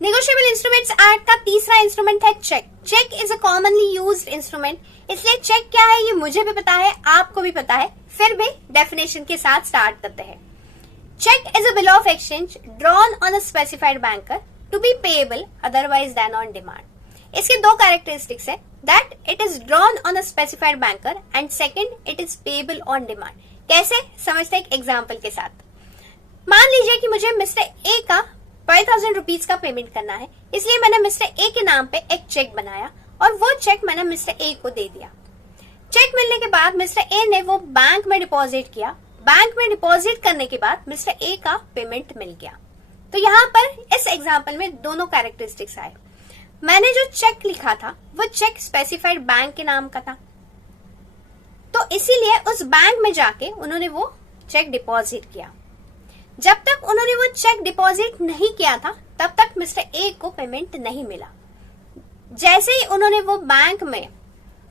Negotiable instruments act का तीसरा instrument है cheque. Cheque is a commonly used instrument, इसलिए चेक क्या है ये मुझे भी पता है, आपको भी पता है, फिर भी डेफिनेशन के साथ स्टार्ट करते हैं। Cheque is a bill of exchange drawn on a specified banker to be payable otherwise than on demand. इसके दो कैरेक्टरिस्टिक्स है, that it is drawn on a specified banker and second it is payable on demand. कैसे समझते हैं एक example के साथ। मान लीजिए कि मुझे मिस्टर ए का 5,000 रुपीज का पेमेंट करना है, इसलिए मैंने मिस्टर ए के नाम पे एक चेक बनाया और वो चेक मैंने मिस्टर ए को दे दिया। चेक मिलने के बाद मिस्टर ए ने वो बैंक में डिपॉजिट किया। बैंक में डिपॉजिट करने के बाद मिस्टर ए का पेमेंट मिल गया। तो यहाँ पर इस एग्जांपल में दोनों कैरेक्टरिस्टिक्स आए। मैंने जो चेक लिखा था वो चेक स्पेसिफाइड बैंक के नाम का था, तो इसीलिए उस बैंक में जाके उन्होंने वो चेक डिपॉजिट किया। जब तक उन्होंने वो चेक डिपॉजिट नहीं किया था तब तक मिस्टर ए को पेमेंट नहीं मिला। जैसे ही उन्होंने वो बैंक में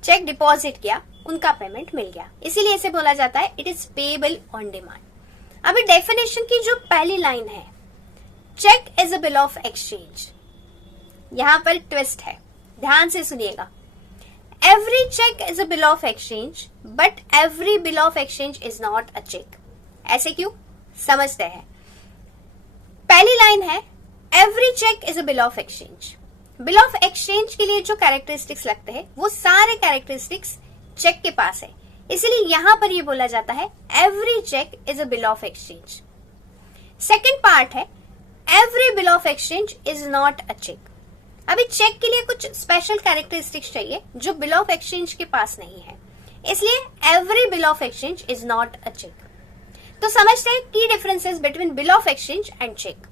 चेक डिपॉजिट किया उनका पेमेंट मिल गया, इसीलिए इसे बोला जाता है it is payable on demand. अभी डेफिनेशन की जो पहली लाइन है, cheque is a bill of exchange, यहां पर ट्विस्ट है, ध्यान से सुनिएगा। Every cheque is a bill of exchange but every bill of exchange is not a cheque. ऐसे क्यों, समझते हैं। पहली लाइन है every cheque is a bill of exchange. Bill of exchange के लिए जो कैरेक्टरिस्टिक्स लगते हैं वो सारे कैरेक्टरिस्टिक्स चेक के पास है, इसलिए यहां पर ये बोला जाता है every cheque is a bill of exchange. Second part है every bill of exchange is not a cheque. अभी चेक के लिए कुछ स्पेशल कैरेक्टरिस्टिक्स चाहिए जो बिल ऑफ एक्सचेंज के पास नहीं है, इसलिए every bill of exchange is not a cheque. तो समझते हैं की differences between bill of exchange and cheque.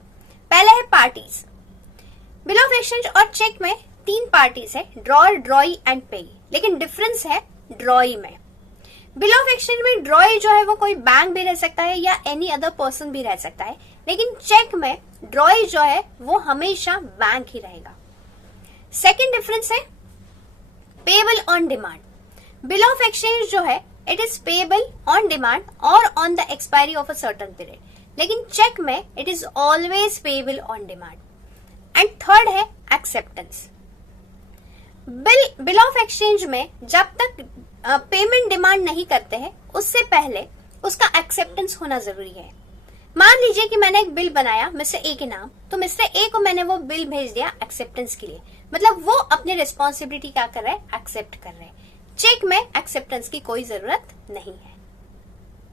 पहले है पार्टीज। बिल ऑफ एक्सचेंज और चेक में तीन पार्टीज है, ड्रॉअर, ड्रॉई एंड पेई, लेकिन डिफरेंस है ड्रॉई में। बिल ऑफ एक्सचेंज में ड्रॉई जो है वो कोई बैंक भी रह सकता है या एनी अदर पर्सन भी रह सकता है, लेकिन चेक में ड्रॉई जो है वो हमेशा बैंक ही रहेगा। सेकेंड डिफरेंस है payable on demand. Bill of exchange जो है it is payable on demand और on the expiry of a certain period, लेकिन चेक में it is always payable on demand. And third है एक्सेप्टेंस। बिल ऑफ एक्सचेंज में जब तक payment demand नहीं करते हैं उससे पहले उसका एक्सेप्टेंस होना जरूरी है। मान लीजिए कि मैंने एक बिल बनाया मिस्टर ए के नाम, तो मिस्टर ए को मैंने वो बिल भेज दिया एक्सेप्टेंस के लिए, मतलब वो अपनी रिस्पॉन्सिबिलिटी क्या कर रहे हैं, एक्सेप्ट कर रहे हैं। चेक में एक्सेप्टेंस की कोई जरूरत नहीं है।